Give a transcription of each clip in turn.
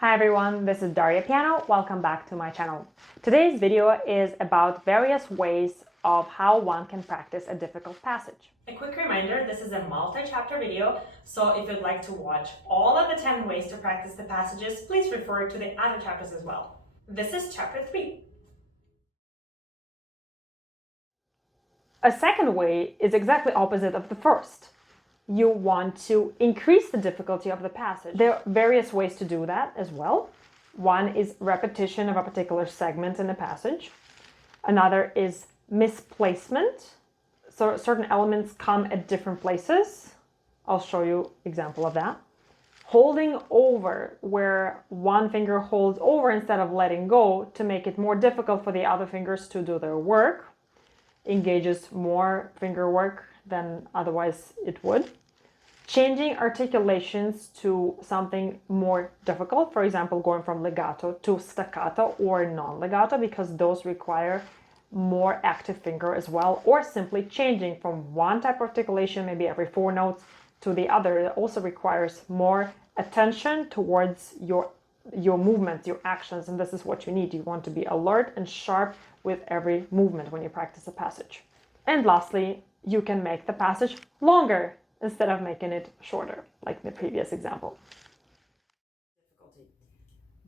Hi everyone, this is Daria Piano. Welcome back to my channel. Today's video is about various ways of how one can practice a difficult passage. A quick reminder, this is a multi-chapter video, so if you'd like to watch all of the 10 ways to practice the passages, please refer to the other chapters as well. This is chapter 3. A second way is exactly opposite of the first. You want to increase the difficulty of the passage. There are various ways to do that as well. One is repetition of a particular segment in the passage. Another is misplacement. So certain elements come at different places. I'll show you an example of that. Holding over, where one finger holds over instead of letting go to make it more difficult for the other fingers to do their work. Engages more finger work than otherwise it would. Changing articulations to something more difficult, for example, going from legato to staccato or non-legato, because those require more active finger as well, or simply changing from one type of articulation, maybe every 4 notes, to the other. It also requires more attention towards your movements, your actions, and this is what you need. You want to be alert and sharp with every movement when you practice a passage. And lastly, you can make the passage longer instead of making it shorter, like in the previous example.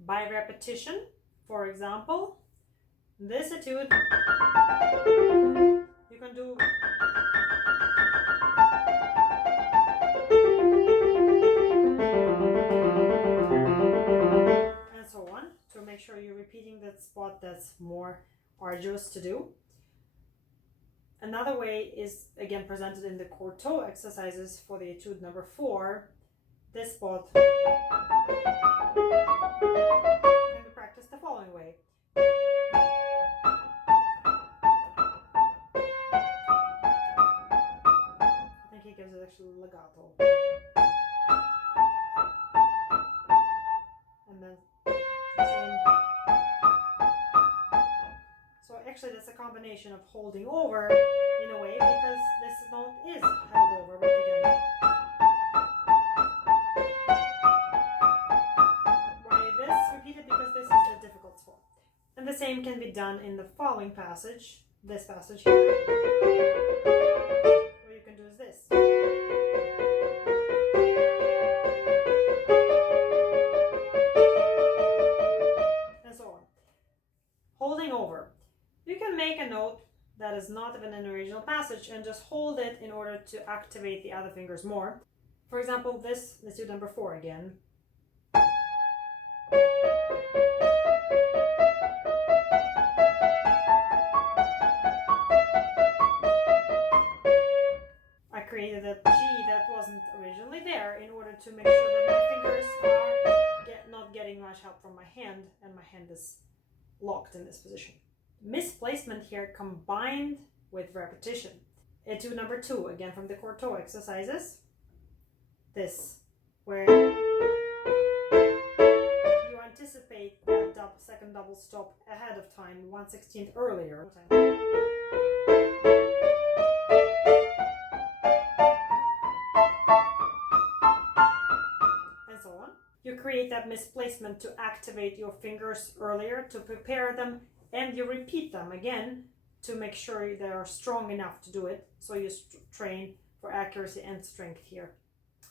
By repetition, for example, this etude, you can do and so on, to make sure you're repeating that spot that's more arduous to do. Another way is again presented in the quarto exercises for the etude number 4. This spot can be practiced the following way. I think he gives it actually legato. And then same. So actually that's a combination of holding over in a way, because this note is held over, but again, why this repeated? Because this is the difficult spot. And the same can be done in the following passage, this passage here. What you can do is this. And so on. Holding over. You can make a note that is not even an original passage and just hold it in order to activate the other fingers more. For example, let's do number 4 again. I created a G that wasn't originally there in order to make sure that my fingers are not getting much help from my hand, and my hand is locked in this position. Misplacement here combined with repetition. Etude number 2, again from the quarto exercises. This, where you anticipate the second double stop ahead of time, 1/16 earlier. And so on. You create that misplacement to activate your fingers earlier, to prepare them, and you repeat them again to make sure they are strong enough to do it. So you train for accuracy and strength here.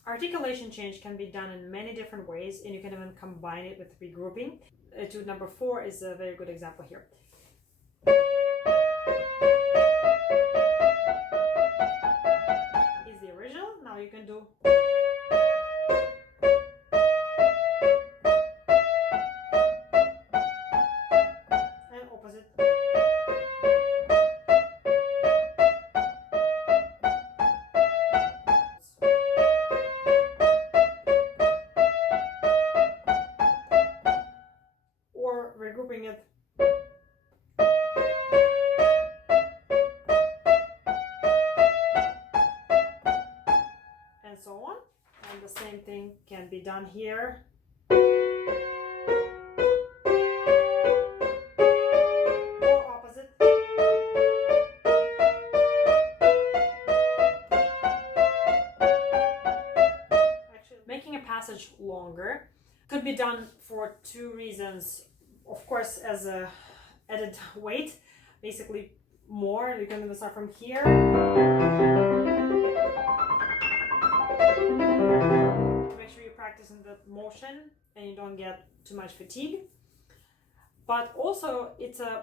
Articulation change can be done in many different ways, and you can even combine it with regrouping. Etude number 4 is a very good example here. Is the original. Now you can do and opposite. Or regrouping it. And so on. And the could be done for two reasons. Of course, as a added weight, basically more. You're going to start from here. Make sure you practice in the motion and you don't get too much fatigue. But also,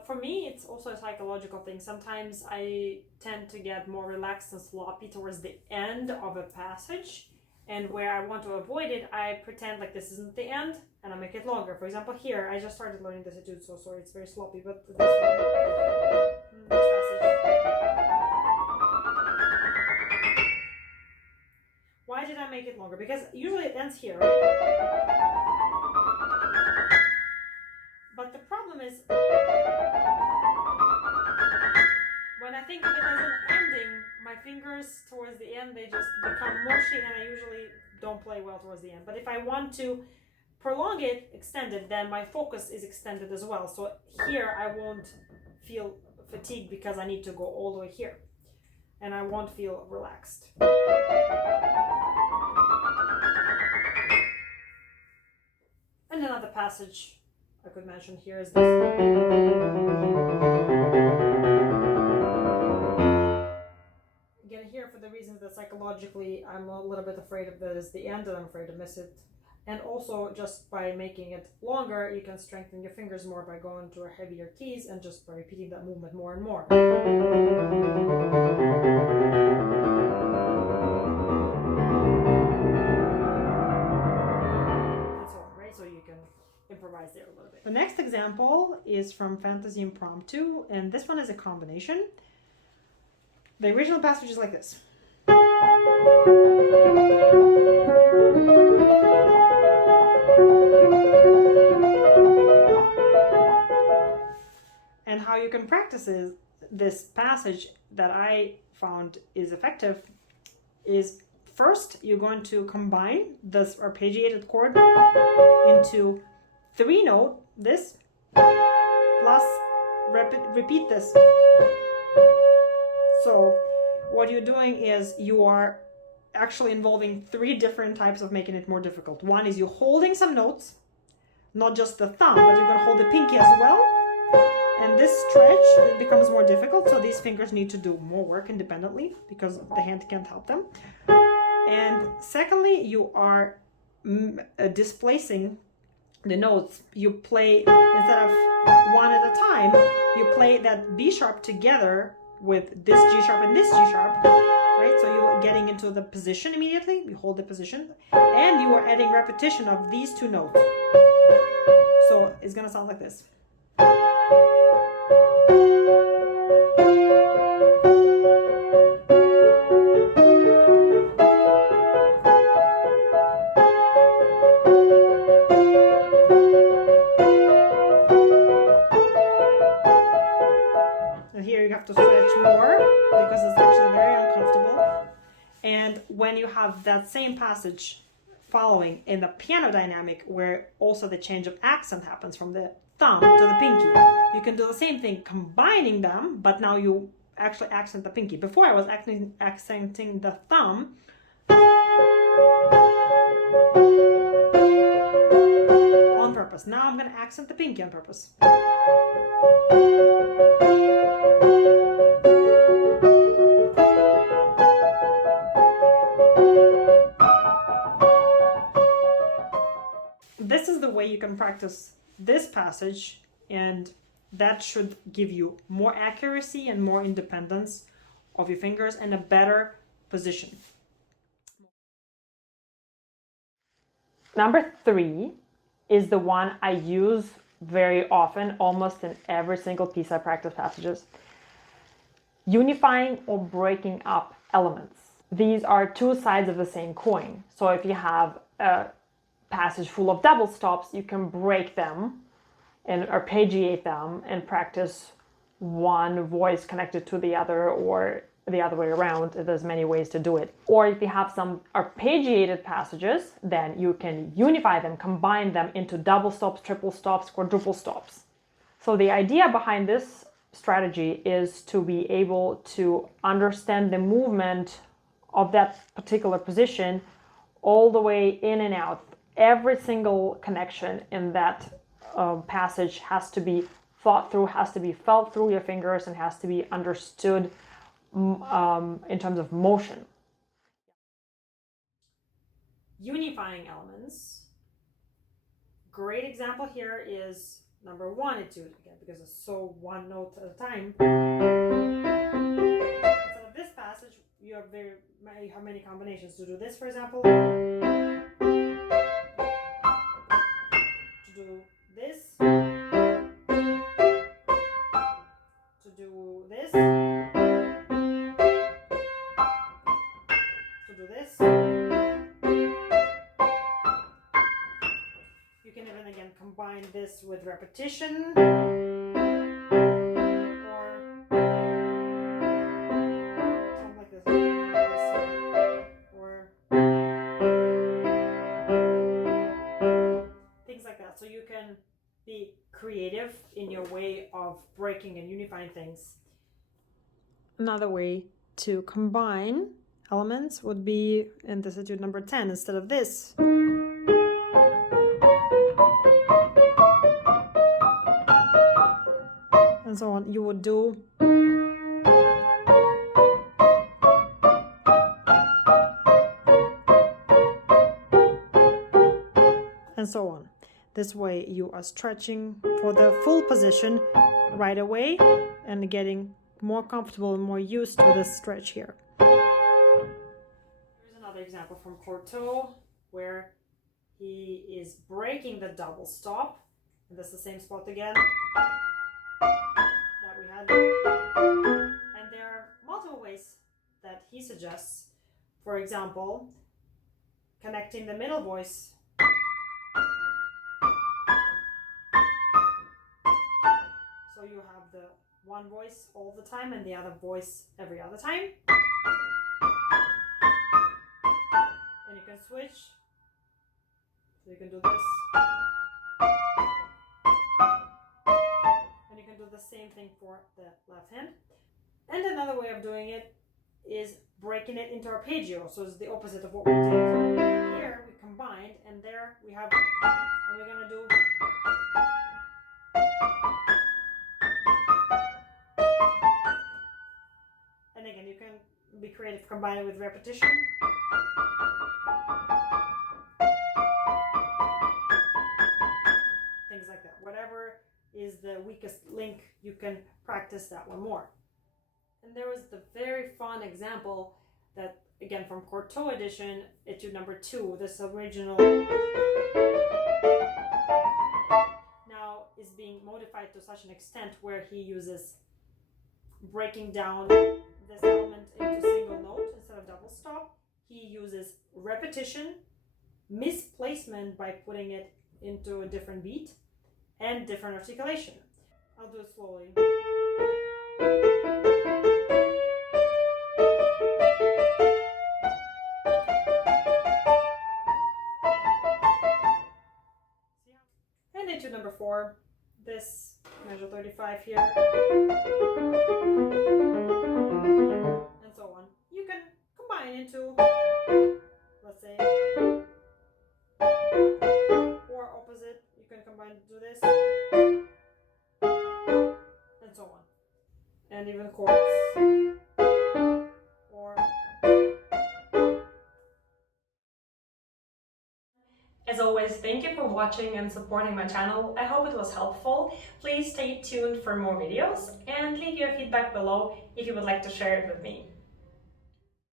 for me, it's also a psychological thing. Sometimes I tend to get more relaxed and sloppy towards the end of a passage. And where I want to avoid it, I pretend like this isn't the end and I make it longer. For example, here, I just started learning this etude, so sorry, it's very sloppy, but this passage. Why did I make it longer? Because usually it ends here, right? But the problem is, when I think of it as an ending, my fingers towards the end, they just become mushy and I usually don't play well towards the end. But if I want to prolong it, extend it, then my focus is extended as well. So here I won't feel fatigued because I need to go all the way here. And I won't feel relaxed. And another passage I could mention here is this. Again, here for the reasons that psychologically I'm a little bit afraid of this, the end, and I'm afraid to miss it. And also, just by making it longer, you can strengthen your fingers more by going to heavier keys and just by repeating that movement more and more. And so on, right? So you can improvise there a little bit. The next example is from Fantasy Impromptu, and this one is a combination. The original passage is like this. And how you can practice this passage that I found is effective is first you're going to combine this arpeggiated chord into 3-note, this, plus repeat this. So what you're doing is you are actually involving 3 different types of making it more difficult. One is you're holding some notes, not just the thumb, but you're going to hold the pinky as well. And this stretch, it becomes more difficult, so these fingers need to do more work independently because the hand can't help them. And secondly, you are displacing the notes. You play, instead of one at a time, you play that B sharp together with this G sharp and this G sharp, right? So you're getting into the position immediately, you hold the position, and you are adding repetition of these 2 notes. So it's gonna sound like this. And here you have to stretch more because it's actually very uncomfortable. And when you have that same passage following in the piano dynamic, where also the change of accent happens from the thumb to the pinky, you can do the same thing, combining them, but now you actually accent the pinky. Before I was accenting the thumb. On purpose. Now I'm going to accent the pinky on purpose. This is the way you can practice this passage, and that should give you more accuracy and more independence of your fingers and a better position. Number 3 is the one I use very often, almost in every single piece I practice passages. Unifying or breaking up elements. These are 2 sides of the same coin. So if you have a passage full of double stops, you can break them and arpeggiate them and practice one voice connected to the other, or the other way around. There's many ways to do it. Or if you have some arpeggiated passages, then you can unify them, combine them into double stops, triple stops, quadruple stops. So the idea behind this strategy is to be able to understand the movement of that particular position all the way in and out every single connection in that passage has to be thought through, has to be felt through your fingers, and has to be understood in terms of motion. Unifying elements. Great example here is number 1 etude, again, because it's so one note at a time. Instead of this passage, you have many combinations to do this, for example. To do this. To do this. To do this. You can even again combine this with repetition, or something like this, or things like that. So you can be creative in your way of breaking and unifying things. Another way to combine elements would be in this etude number 10 instead of this. And so on, you would do and so on. This way you are stretching for the full position right away and getting more comfortable and more used to this stretch here. Here's another example from Cortot where he is breaking the double stop, and that's the same spot again that we had. And there are multiple ways that he suggests. For example, connecting the middle voice. So you have the one voice all the time and the other voice every other time. And you can switch. So you can do this. And you can do the same thing for the left hand. And another way of doing it is breaking it into arpeggio. So it's the opposite of what we did. Here we combined, and there we have, and we're gonna do. And again, you can be creative, combine it with repetition. Things like that. Whatever is the weakest link, you can practice that one more. And there was the very fun example that, again, from Cortot edition, etude number 2, this original now is being modified to such an extent where he uses breaking down this element into single note instead of double stop. He uses repetition, misplacement by putting it into a different beat, and different articulation. I'll do it slowly. And etude number 4, this measure 35 here. And so on. You can combine into, let's say, or opposite. You can combine to do this. And so on. And even chords. Or as always, thank you for watching and supporting my channel. I hope it was helpful. Please stay tuned for more videos and leave your feedback below if you would like to share it with me.